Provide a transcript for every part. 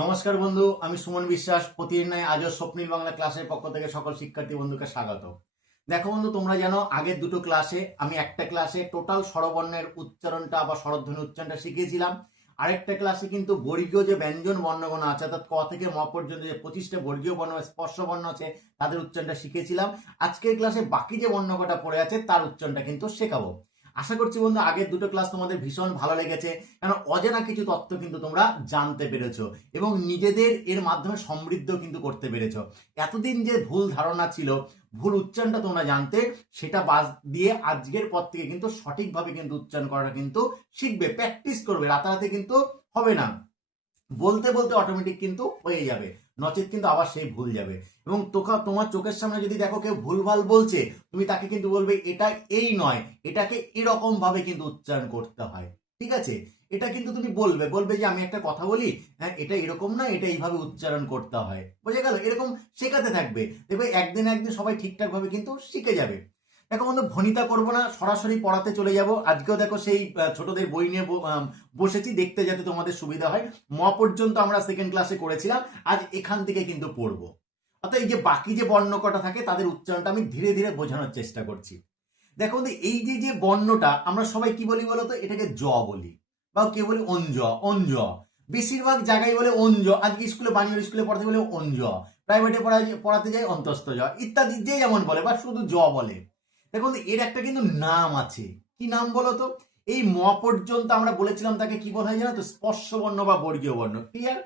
নমস্কার বন্ধু, আমি সুমন বিশ্বাস। প্রতিদিন নয় আজও স্বপ্নিল বাংলা ক্লাসের পক্ষ থেকে সকল শিক্ষার্থী বন্ধুকে স্বাগত। দেখো বন্ধু, তোমরা জানো আগের দুটো ক্লাসে আমি একটা ক্লাসে টোটাল স্বরবর্ণের উচ্চারণটা বা স্বরধ্বনি উচ্চারণটা শিখিয়েছিলাম। আরেকটা ক্লাসে কিন্তু বর্গীয় যে ব্যঞ্জন বর্ণগণ আছে, অর্থাৎ ক থেকে ম পর্যন্ত যে 25টা বর্গীয় বর্ণ স্পর্শ বর্ণ আছে তাদের উচ্চারণটা শিখেছিলাম। আজকের ক্লাসে বাকি যে বর্ণকটা পড়ে আছে তার উচ্চারণটা কিন্তু শেখাবো। আশা করছি বন্ধু আগের দুটো ক্লাস তোমাদের ভীষণ ভালো লেগেছে, কারণ অজানা কিছু তথ্য কিন্তু তোমরা জানতে পেরেছো এবং নিজেদের এর মাধ্যমে সমৃদ্ধ কিন্তু করতে পেরেছো। এতদিন যে ভুল ধারণা ছিল, ভুল উচ্চারণটা তোমরা জানতে, সেটা বাদ দিয়ে আজকের পর থেকে কিন্তু সঠিকভাবে কিন্তু উচ্চারণ করাটা কিন্তু শিখবে, প্র্যাকটিস করবে। রাতারাতি কিন্তু হবে না, বলতে বলতে অটোমেটিক কিন্তু হয়ে যাবে, নচেত কিন্তু আবার সেই ভুল যাবে। এবং তোমার চোখের সামনে যদি দেখো কেউ ভুলভাল বলছে, তুমি তাকে কিন্তু বলবে এটা এই নয়, এটাকে এরকম ভাবে কিন্তু উচ্চারণ করতে হয়। ঠিক আছে, এটা কিন্তু তুমি বলবে বলবে যে আমি একটা কথা বলি, হ্যাঁ এটা এরকম না, এটা এইভাবে উচ্চারণ করতে হয়, বুঝে গেল? এরকম শেখাতে থাকবে, দেখবে একদিন একদিন সবাই ঠিকঠাক ভাবে কিন্তু শিখে যাবে। দেখো বন্ধু, ভনিতা করবো না, সরাসরি পড়াতে চলে যাব। আজকেও দেখো সেই ছোটদের বই নিয়ে বসেছি, দেখতে যাতে তোমাদের সুবিধা হয়। ম পর্যন্ত আমরা সেকেন্ড ক্লাসে করেছিলাম, আজ এখান থেকে কিন্তু পড়বো। অর্থাৎ এই যে বাকি যে বর্ণ কটা থাকে তাদের উচ্চারণটা আমি ধীরে ধীরে বোঝানোর চেষ্টা করছি। দেখো বন্ধু, এই যে যে বর্ণটা আমরা সবাই কি বলি বলতো? এটাকে জ বলি, বা কেউ বলি অঞ্জ। অঞ্জ বেশিরভাগ জায়গায় বলে অঞ্জ। আজকে স্কুলে বানিয়ার স্কুলে পড়াতে বলে অঞ্জ, প্রাইভেটে পড়াতে যায় অন্তস্থ জ ইত্যাদি, যে যেমন বলে, বা শুধু জ বলে। দেখুন এর একটা কিন্তু নাম আছে। কি নাম বলো তো? এই ম পর্যন্ত আমরা বলেছিলাম তাকে কি বলা হয় জানো তো? স্পর্শ বর্ণ বা বর্গীয় বর্ণ। ক্লিয়ার?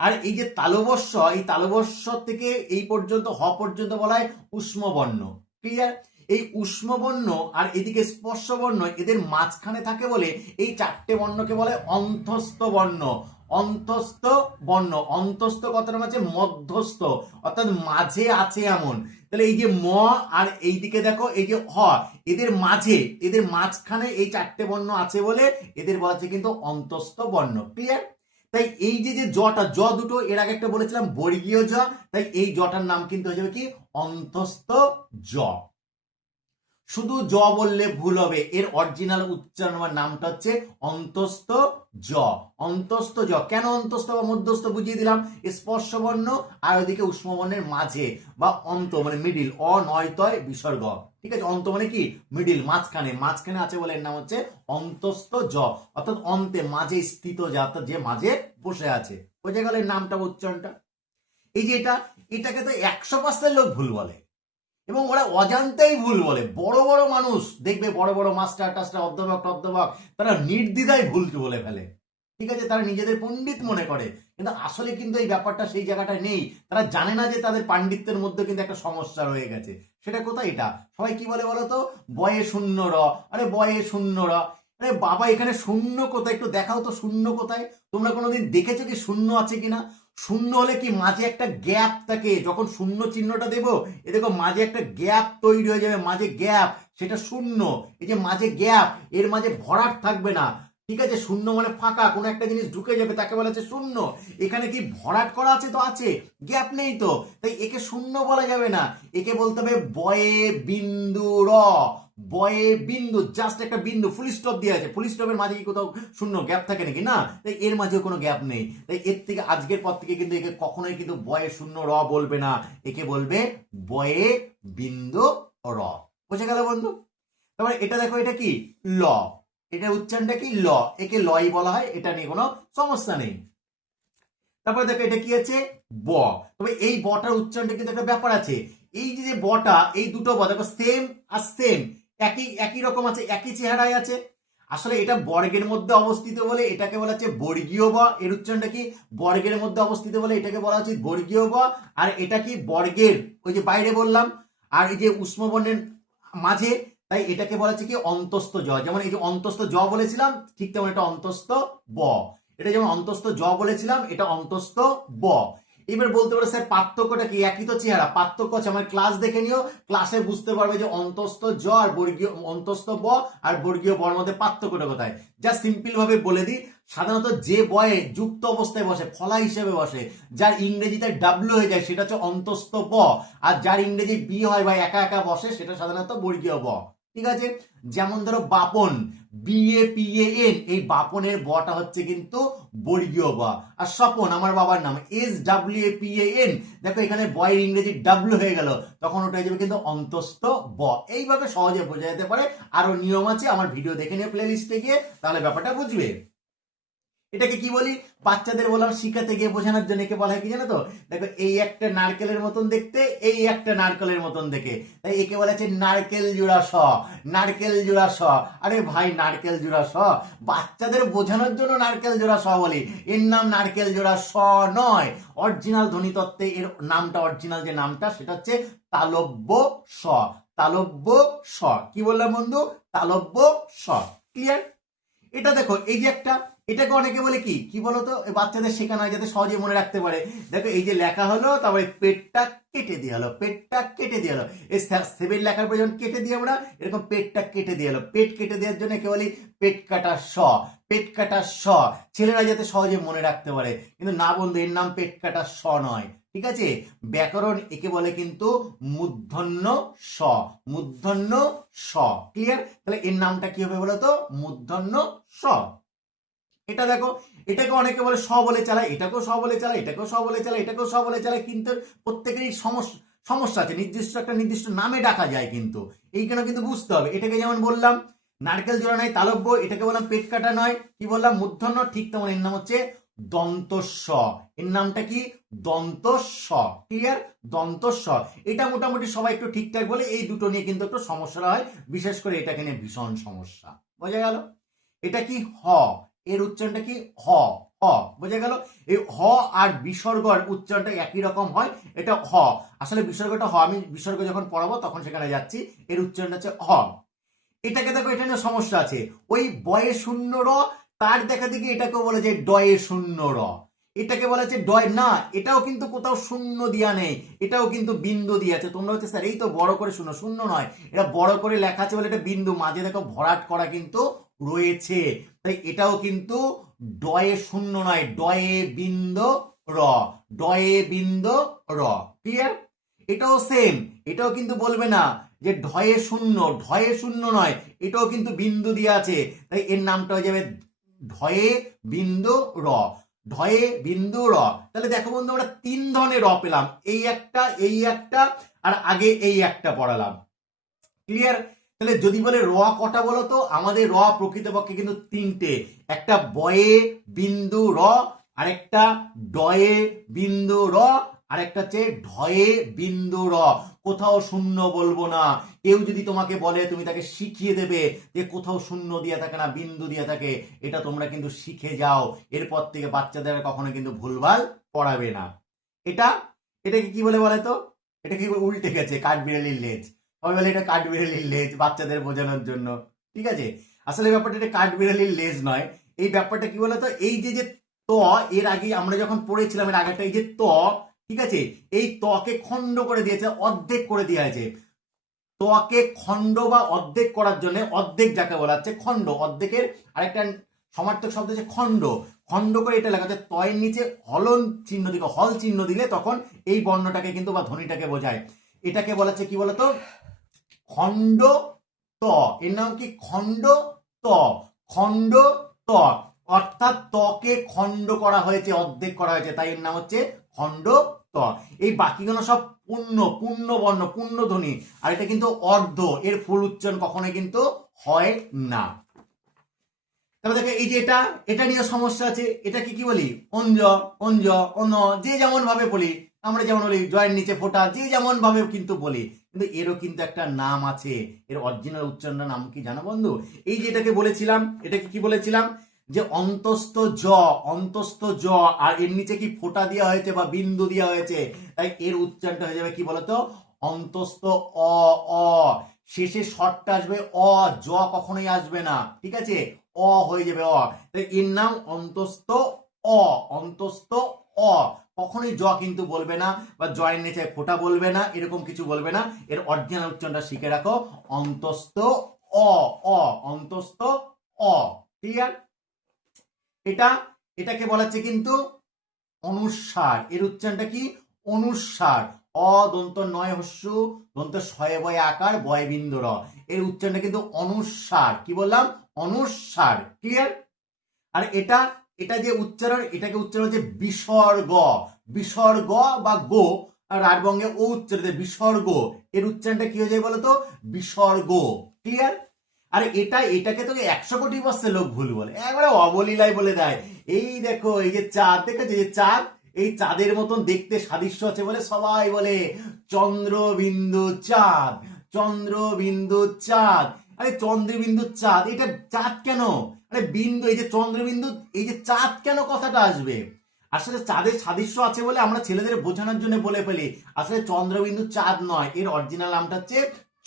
আর এই যে তালবস্য, এই তালবস্য থেকে এই পর্যন্ত হ পর্যন্ত বলা হয় উষ্ম বর্ণ। ক্লিয়ার? এই উষ্ম বর্ণ আর এদিকে স্পর্শ বর্ণ, এদের মাঝখানে থাকে বলে এই চারটে বর্ণকে বলে অন্তস্থ বর্ণ। অন্তস্থ বর্ণ, অন্তস্থ কথাটা হচ্ছে মধ্যস্থ, অর্থাৎ মাঝে আছে এমন। তাহলে এই যে ম আর এইদিকে দেখো এই যে হ, এদের মাঝে, এদের মাঝখানে এই চারটে বর্ণ আছে বলে এদের বলা হচ্ছে কিন্তু অন্তস্থ বর্ণ। ক্লিয়ার? তাই এই যে যে জটা, জ দুটো এর আগে একটা বলেছিলাম বর্গীয় জ, তাই এই জটার নাম কিন্তু হয়ে যাবে কি? অন্তস্থ জ। শুধু জ বললে ভুল হবে, এর অরিজিনাল উচ্চারণ বা নামটা হচ্ছে অন্তস্থ জ। অন্তস্থ জ। কেন অন্তস্থ বা মধ্যস্থ বুঝিয়ে দিলাম। স্পর্শ বর্ণ আর ওইদিকে উষ্ম বর্ণের মাঝে বা অন্ত মানে মিডিল, অ নয় তয় বিসর্গ। ঠিক আছে, অন্ত মানে কি? মিডিল, মাঝখানে। মাঝখানে আছে বলে এর নাম হচ্ছে অন্তস্থ জ, অর্থাৎ অন্তে, মাঝে স্থিত যা, অর্থাৎ যে মাঝে বসে আছে। বোঝা গেল এর নামটা, উচ্চারণটা? এই যে এটাকে তো 100% লোক ভুল বলে, এবং ওরা অজান্তেই ভুল বলে। বড় বড় মানুষ দেখবে, বড় বড় মাস্টার টাস্টার, অধ্যাপক টধ্যাপক, তারা নির্দ্বিধায় ভুল বলে ফেলে। ঠিক আছে, তারা নিজেদের পণ্ডিত মনে করে, কিন্তু আসলে কিন্তু এই ব্যাপারটা সেই জায়গাটায় নেই। তারা জানে না যে তাদের পাণ্ডিত্যের মধ্যে কিন্তু একটা সমস্যা রয়ে গেছে। সেটা কোথায়? এটা সবাই কি বলে বলো তো? বয়ে শূন্য র। আরে বয়ে শূন্য র, আরে বাবা এখানে শূন্য কোথায়? একটু দেখাও তো শূন্য কোথায়। তোমরা কোনোদিন দেখেছো কি শূন্য আছে কিনা? শূন্য হলে কি মাঝে একটা গ্যাপ থাকে? যখন শূন্য চিহ্নটা দেবো, এ দেখো মাঝে একটা গ্যাপ তৈরি হয়ে যাবে, মাঝে গ্যাপ, সেটা শূন্য। এই যে মাঝে গ্যাপ, এর মাঝে ভরাট থাকবে না। ঠিক আছে, শূন্য মানে ফাঁকা, কোনো একটা জিনিস ঢুকে যাবে, তাকে বলা হচ্ছে শূন্য। এখানে কি ভরাট করা আছে? তো আছে, গ্যাপ নেই তো, তাই একে শূন্য বলা যাবে না। একে বলতে হবে বয়ে বিন্দু র। বয়ে বিন্দু, জাস্ট একটা বিন্দু, ফুল স্টপ দিয়ে আছে। ফুল স্টপের মাঝে কি কোথাও শূন্য গ্যাপ থাকে নাকি? না, তাই এর মাঝেও কোনো গ্যাপ নেই। তাই এর থেকে আজকের পর থেকে কিন্তু একে কখনোই কিন্তু বয়ে শূন্য র বলবে না, একে বলবে বয়ে বিন্দু র। বুঝে গেল বন্ধু? তারপরে এটা দেখো, এটা কি? ল। এটা উচ্চারণটা কি? ল। একে লই বলা হয়, এটা নিয়ে কোনো সমস্যা নেই। তারপরে দেখো এটা কি আছে? ব। তবে এই বটার উচ্চারণটা কিন্তু একটা ব্যাপার আছে। এই যে বটা, এই দুটো ব দেখো সেম আর সেম, একই একই রকম আছে, একই চেহারায় আছে। আসলে এটা বর্গের মধ্যে অবস্থিত বলে এটাকে বলা হচ্ছে বর্গীয় ব। এর উচ্চারণটা কি? বর্গের মধ্যে অবস্থিত বলে এটাকে বলা হচ্ছে বর্গীয় ব। আর এটা কি? বর্গের ওই যে বাইরে বললাম, আর এই যে উষ্ম বর্ণের মাঝে, তাই এটাকে বলা হচ্ছে কি? অন্তস্থ জ। যেমন এই যে অন্তস্থ জ বলেছিলাম, ঠিক তেমন এটা অন্তস্থ ব। এটা যেমন অন্তস্থ জ বলেছিলাম, এটা অন্তস্থ ব। এবার বলতে পারো স্যার পার্থক্যটা কি? একই তো চেহারা, পার্থক্য আছে। আমার ক্লাস দেখে নিও, ক্লাসে বুঝতে পারবে যে অন্তস্থ জ আর বর্গীয়, অন্তস্থ ব আর বর্গীয় বর মধ্যে পার্থক্যটা কোথায়। যা সিম্পল ভাবে বলে দিই, সাধারণত যে বয়ে যুক্ত অবস্থায় বসে, ফলা হিসেবে বসে, যার ইংরেজিতে ডাব্লিউ হয়ে যায়, সেটা হচ্ছে অন্তস্থ ব। আর যার ইংরেজি বি হয় বা একা একা বসে, সেটা সাধারণত বর্গীয় ব। ঠিক আছে? যেমন ধরো বাপন, BAPAN, এই বাপনের বটা হচ্ছে কিন্তু বর্গীয় ব। আর স্বপন আমার বাবার নাম, SWAPAN, দেখো এখানে বয়ের ইংরেজি ডাব্লু হয়ে গেল, তখন ওটা হয়ে যাবে কিন্তু অন্তস্থ ব। এইভাবে সহজে বোঝা যেতে পারে। আরো নিয়ম আছে, আমার ভিডিও দেখে নিয়ে প্লে লিস্টে গিয়ে, তাহলে ব্যাপারটা বুঝবে। এটাকে কি বলি, বাচ্চাদের বললাম শিখাতে গিয়ে বোঝানোর জন্য একে বলা হয় কি জানো তো, দেখো এই একটা নারকেলের মতন দেখতে, এই একটা নারকেলের মতন দেখে, তাই একে বলা হচ্ছে নারকেল জোড়া স, নারকেল জোড়া স। আরে ভাই নারকেল জোড়া স, বাচ্চাদের বোঝানোর জন্য নারকেল জোড়া স বলি, এর নাম নারকেল জোড়া স নয়। অরিজিনাল ধ্বনিতত্ত্বে এর নামটা, অরিজিনাল যে নামটা সেটা হচ্ছে তালব্য স, তালব্য স। কি বললাম বন্ধু, তালব্য স। ক্লিয়ার? এটা দেখো এই যে একটা, এটাকে অনেকে বলে কি কি বলতো, বাচ্চাদের শেখানো হয় যাতে সহজে মনে রাখতে পারে। দেখো এই যে লেখা হলো, তারপরে পেটটা কেটে দিয়ে হলো, পেটটা কেটে দিয়ে হলো, এই সেভেন লেখার পর যখন কেটে দিই আমরা, এরকম পেটটা কেটে দিয়ে হলো। পেট কেটে দেওয়ার জন্য একে বলি পেট কাটা স, পেট কাটা স। ছেলেরা যাতে সহজে মনে রাখতে পারে, কিন্তু না বন্ধু, এর নাম পেট কাটা স নয়। ঠিক আছে, ব্যাকরণ একে বলে কিন্তু মূর্ধন্য স, মূর্ধন্য স। ক্লিয়ার? তাহলে এর নামটা কি হবে বলতো, মূর্ধন্য স। এটা দেখো, এটাকে অনেকে বলে স বলে চালায়, এটাকেও স বলে চালায়, এটাকেও স বলে চালায়, এটাকেও স বলে চালায়, কিন্তু প্রত্যেকেরই সমস্যা আছে, নির্দিষ্ট একটা নির্দিষ্ট নামে ডাকা যায়, কিন্তু এইখানে কিন্তু বুঝতে হবে। এটাকে যেমন বললাম নারকেল জোড়া নয় তালব্য, এটাকে বললাম পেট কাটা নয়, কি বললাম মূর্ধন্য, ঠিক তেমন এর নাম হচ্ছে দন্তস্ব। এর নামটা কি, দন্তস্ব। ক্লিয়ার? দন্তস্ব। এটা মোটামুটি সবাই একটু ঠিকঠাক বলে, এই দুটো নিয়ে কিন্তু একটু সমস্যা হয়, বিশেষ করে এটাকে নিয়ে ভীষণ সমস্যা। বোঝা গেল? এটা কি হ, এর উচ্চারণটা কি হ, হ। বোঝা গেল? এই হ আর বিসর্গর উচ্চারণটা একই রকম হয়, এটা হ। আসলে বিসর্গটা হ, আমি বিসর্গ যখন পড়াবো তখন সেখানে যাচ্ছি। এর উচ্চারণটা হচ্ছে হ। এটাকে দেখো, এটা নিয়ে সমস্যা আছে, ওই বয়ে শূন্য র, তার দেখা দেখি এটাকেও বলে যে ডয়ে শূন্য র, এটাকে বলা হচ্ছে ডয় না, এটাও কিন্তু কোথাও শূন্য দিয়া নেই, এটাও কিন্তু বিন্দু দিয়ে আছে। তোমরা হচ্ছে স্যার এই তো বড় করে শূন্য, শূন্য নয়, এটা বড় করে লেখা আছে বলে এটা বিন্দু, মাঝে দেখো ভরাট করা কিন্তু রয়েছে, তাই এটাও কিন্তু ডয়ে শূন্য নয়, ডয়ে বিন্দু র, ডয়ে বিন্দু র। ক্লিয়ার? এটাও সেম, এটাও কিন্তু বলবে না যে ঢয়ে শূন্য, ঢয়ে শূন্য নয়, এটাও কিন্তু বিন্দু দিয়ে আছে, তাই এর নামটা হয়ে যাবে ঢয়ে বিন্দু র, ঢয়ে বিন্দু র। তাহলে দেখো বন্ধু, আমরা তিন ধরনের র পেলাম, এই একটা, এই একটা, আর আগে এই একটা পড়ালাম। ক্লিয়ার? তাহলে যদি বলে র কটা বলো তো, আমাদের র প্রকৃতপক্ষে কিন্তু তিনটে, একটা বয়ে বিন্দু র, আরেকটা ডয়ে বিন্দু র, আরেকটা হচ্ছে ঢয়ে বিন্দু র। কোথাও শূন্য বলবো না। কেউ যদি তোমাকে বলে, তুমি তাকে শিখিয়ে দেবে যে কোথাও শূন্য দিয়ে থাকে না, বিন্দু দিয়ে থাকে, এটা তোমরা কিন্তু শিখে যাও, এরপর থেকে বাচ্চাদের কখনো কিন্তু ভুলভাল পড়াবে না। এটা, এটাকে কি বলে বলে তো, এটা কি উল্টে গেছে, কাঠবিড়ালির লেজ। সবাই বলে এটা কাঠবিড়ালির লেজ, বাচ্চাদের বোঝানোর জন্য। ঠিক আছে, আসলে ব্যাপারটা এটা কাঠবিড়ালির লেজ নয়। এই ব্যাপারটা কি বলতো, এই যে যে ত, এর আগে আমরা যখন পড়েছিলাম এর আগেটা, এই যে ত, ঠিক আছে, এই তকে খণ্ড করে দিয়েছে, অর্ধেক করে দেওয়া হয়েছে। তকে খণ্ড বা অর্ধেক করার জন্য, অর্ধেক যাকে বলা হচ্ছে খণ্ড, অর্ধেকের আরেকটা সমার্থক শব্দ হচ্ছে খণ্ড, খণ্ড করে এটা লেখা হচ্ছে, তয়ের নিচে হলন চিহ্ন দিলে, হল চিহ্ন দিলে তখন এই বর্ণটাকে কিন্তু বা ধ্বনিটাকে বোঝায়। এটাকে বলা হচ্ছে কি বলতো, খণ্ড ত। এর নাম কি, খণ্ড ত, খণ্ড ত, অর্থাৎ ত্বকে খণ্ড করা হয়েছে, অর্ধেক করা হয়েছে, তাই এর নাম হচ্ছে খণ্ড ত। এই বাকিগুলো সব পূর্ণ, পূর্ণ বর্ণ, পূর্ণ ধ্বনি, আর এটা কিন্তু অর্ধ, এর ফুল উচ্চারণ কখনোই কিন্তু হয় না। তারপর দেখো এই যে এটা, এটা নিয়ে সমস্যা আছে, এটাকে কি বলি, অঞ্জ, অঞ্জ, অন, যে যেমন ভাবে বলি, আমরা যেমন বলি জয়ের নিচে ফোঁটা, যে যেমন ভাবে কিন্তু বলি, কিন্তু এরও কিন্তু একটা নাম আছে, এর অরিজিনাল উচ্চারণের নাম কি জানো বন্ধু? এই যে এটাকে বলেছিলাম, এটাকে কি বলেছিলাম, যে অন্তস্থ জ, অন্তস্থ জ, আর এর নিচে কি ফোঁটা দেওয়া হয়েছে বা বিন্দু দেওয়া হয়েছে, তাই এর উচ্চারণটা হয়ে যাবে কি বলতো, অন্তস্থ অ, অ। শেষে শর্টটা আসবে অ, জ কখনোই আসবে না, ঠিক আছে, অ হয়ে যাবে অ, তাই এর নাম অন্তস্থ অ, অন্তস্থ অ। কখনোই জ কিন্তু বলবে না, বা জয়ের নিচে ফোঁটা বলবে না, এরকম কিছু বলবে না, এর অরিজিনাল উচ্চারণটা শিখে রাখো, অন্তস্থ অ, অ, অন্তস্থ অ। ক্লিয়ার? এটা, এটাকে বলা হচ্ছে কিন্তু অনুস্বার, এর উচ্চারণটা কি, অনুস্বার, অ দন্ত নয় হস্যু, দন্ত শয়ে বয়ে আকার, বয় বিন্দু র, এর উচ্চারণটা কিন্তু অনুস্বার। কি বললাম, অনুস্বার, ক্লিয়ার? আর এটা এটা যে উচ্চারণ, এটাকে উচ্চারণ হচ্ছে বিসর্গ, বিসর্গ বা গো, আর রাঢ়বঙ্গে ও উচ্চারিত বিসর্গ, এর উচ্চারণটা কি হয়ে যায় বলতো? বিসর্গ, ক্লিয়ার? আর এটাকে তো 100 কোটি % লোক ভুল বলে, একবারে অবলীলায় বলে দেয়। এই দেখো এই যে চাঁদ, দেখেছো যে চাঁদ, এই চাঁদের মতন দেখতে সাদৃশ্য আছে বলে সবাই বলে চন্দ্রবিন্দু চাঁদ, চন্দ্রবিন্দু চাঁদ। আরে চন্দ্রবিন্দু চাঁদ, এটা চাঁদ কেন? আরে বিন্দু, এই যে চন্দ্রবিন্দু, এই যে চাঁদ কেন কথাটা আসবে? আসলে চাঁদের সাদৃশ্য আছে বলে আমরা ছেলেদের বোঝানোর জন্য বলে ফেলি, আসলে চন্দ্রবিন্দু চাঁদ নয়, এর অরিজিনাল নামটা হচ্ছে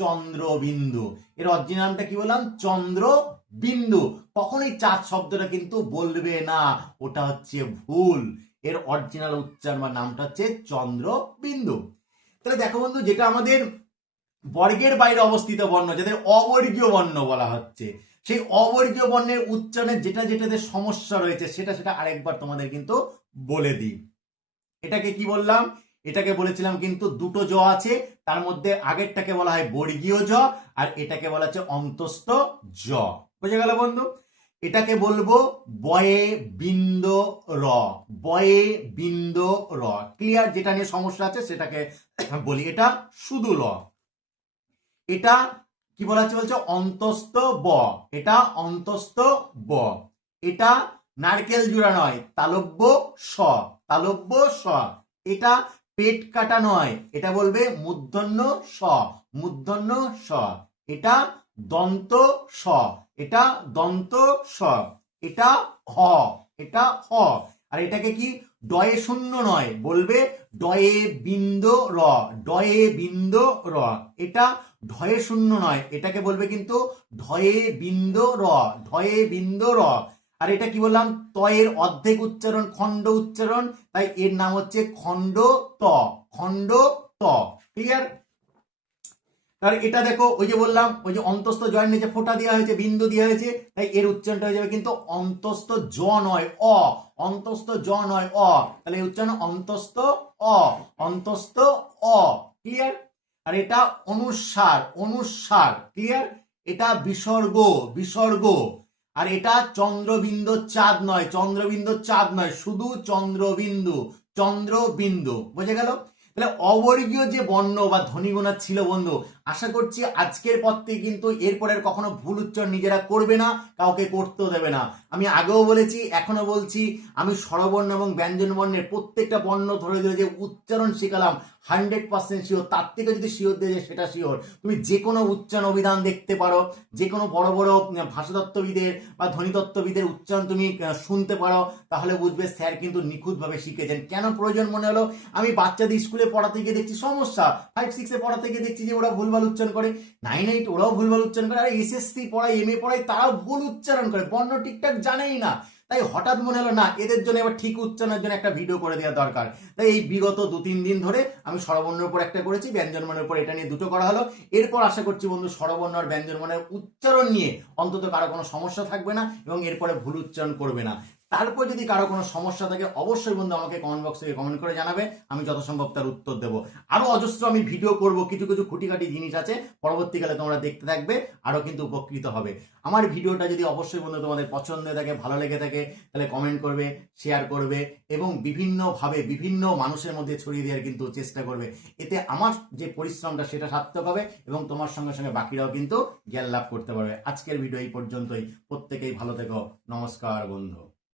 চন্দ্রবিন্দু। এর অরিজিনাল নামটা কি বললাম? চন্দ্রবিন্দু। কখনোই চাঁদ শব্দটা কিন্তু বলবে না, ওটা হচ্ছে ভুল। এর অরিজিনাল উচ্চারণ বা নামটা হচ্ছে চন্দ্রবিন্দু। তাহলে দেখো বন্ধু, যেটা আমাদের বর্গের বাইরে অবস্থিত বর্ণ, যাদের অবর্গীয় বর্ণ বলা হচ্ছে, সেই অবর্গীয় বর্ণের উচ্চারণে যেটাতে সমস্যা রয়েছে সেটা আরেকবার তোমাদের কিন্তু বলে দিই। এটাকে কি বললাম? এটাকে বলেছিলাম কিন্তু দুটো জ আছে, তার মধ্যে আগেরটাকে বলা হয় বর্গীয় জ, আর এটাকে বলা হচ্ছে অন্তস্থ জ। বুঝে গেল বন্ধু? এটাকে বলবো বয়ে বিন্দ র, বয়ে বিন্দ র, ক্লিয়ার? যেটা নিয়ে সমস্যা আছে সেটাকে বলি, এটা শুধু ল। এটা কি বলা হচ্ছে বলছে? অন্তস্থ ব, এটা অন্তস্থ ব। এটা নারকেল জোড়া নয়, তালব্য স, তালব্য স। এটা পেট কাটা নয়, এটা বলবে মূর্ধন্য স, মূর্ধন্য স। এটা দন্ত স, এটা দন্ত স। এটা হ, এটা হ। আর এটাকে কি ডয়ে শূন্য নয়, বলবে ডয়ে বিন্দ র, ডয়ে বিন্দ র। এটা ঢয়ে শূন্য নয়, এটাকে বলবে কিন্তু ঢয়ে বিন্দ র, ঢয়ে বিন্দ র। আর এটা কি বললাম? তয়ের অর্ধেক উচ্চারণ, খণ্ড উচ্চারণ, তাই এর নাম হচ্ছে খণ্ড ত, খণ্ড ত, ক্লিয়ার? আর এটা দেখো, ওই যে বললাম, ওই যে অন্তস্থ জয়ের নিচে ফোঁটা দেওয়া হয়েছে, বিন্দু দেওয়া হয়েছে, তাই এর উচ্চারণটা হয়ে যাবে কিন্তু অন্তস্থ জ নয় অ, অন্তস্থ জ নয় অ। তাহলে এই উচ্চারণ অন্তস্থ অ, অন্তস্থ অ, ক্লিয়ার? আর এটা অনুস্বার, অনুস্বার, ক্লিয়ার? এটা বিসর্গ, বিসর্গ। আর এটা চন্দ্রবিন্দু চাঁদ নয়, চন্দ্রবিন্দু চাঁদ নয়, শুধু চন্দ্রবিন্দু, চন্দ্রবিন্দু। বুঝে গেল? তাহলে অবর্গীয় যে বর্ণ বা ধ্বনিগুণা ছিল বন্ধু, আশা করছি আজকের পর থেকে কিন্তু এরপরের কখনো ভুল উচ্চারণ নিজেরা করবে না, কাউকে করতেও দেবে না। আমি আগেও বলেছি, এখনো বলছি, আমি স্বরবর্ণ এবং ব্যঞ্জন বর্ণের প্রত্যেকটা বর্ণ ধরে ধরে যে উচ্চারণ শেখালাম 100% শিওর, তার থেকে যদি শিওর দিয়ে যায় সেটা শিওর। তুমি যে কোনো উচ্চারণ অভিধান দেখতে পারো, যে কোনো বড় বড় ভাষাতত্ত্ববিদের বা ধ্বনিতত্ত্ববিদের উচ্চারণ তুমি শুনতে পারো, তাহলে বুঝবে স্যার কিন্তু নিখুঁতভাবে শিখেছেন। কেন প্রয়োজন মনে হলো? আমি বাচ্চাদের স্কুলে পড়াতে গিয়ে দেখছি সমস্যা, 5-6 পড়াতে গিয়ে দেখছি যে ওরা ভুলভাল উচ্চারণ করে, 9-8 ওরাও ভুলভাল উচ্চারণ করে, আর এসএসসি পড়ায়, এমএ পড়ায়, তারাও ভুল উচ্চারণ করে, বর্ণ ঠিকঠাক জানেই না। তাই হঠাৎ মনে হলো না, এদের জন্য এবার ঠিক উচ্চারণের জন্য একটা ভিডিও করে দেওয়া দরকার। তাই এই বিগত 2-3 দিন ধরে আমি স্বরবর্ণের উপর একটা করেছি, ব্যঞ্জন বর্ণের উপর এটা নিয়ে দুটো করা হলো। এরপর আশা করছি বন্ধু স্বরবর্ণ আর ব্যঞ্জন বর্ণের উচ্চারণ নিয়ে অন্তত কারো কোনো সমস্যা থাকবে না এবং এরপরে ভুল উচ্চারণ করবে না। তারপর যদি কারো কোনো সমস্যা থাকে অবশ্যই বন্ধু আমাকে কমেন্ট বক্স থেকে কমেন্ট করে জানাবে, আমি যথাসম্ভব তার উত্তর দেবো। আরো অজস্র আমি ভিডিও করব, কিছু কিছু খুঁটিখাটি জিনিস আছে, পরবর্তীকালে তোমরা দেখতে থাকবে, আরো কিন্তু উপকৃত হবে। আমার ভিডিওটা যদি অবশ্যই বন্ধু তোমাদের পছন্দ হয়ে থাকে, ভালো লেগে থাকে, তাহলে কমেন্ট করবে, শেয়ার করবে এবং বিভিন্নভাবে বিভিন্ন মানুষের মধ্যে ছড়িয়ে দেওয়ার কিন্তু চেষ্টা করবে। এতে আমার যে পরিশ্রমটা সেটা সার্থক হবে এবং তোমার সঙ্গে সঙ্গে বাকিরাও কিন্তু জ্ঞান লাভ করতে পারবে। আজকের ভিডিও এই পর্যন্তই। প্রত্যেকেই ভালো থেকো। নমস্কার বন্ধু।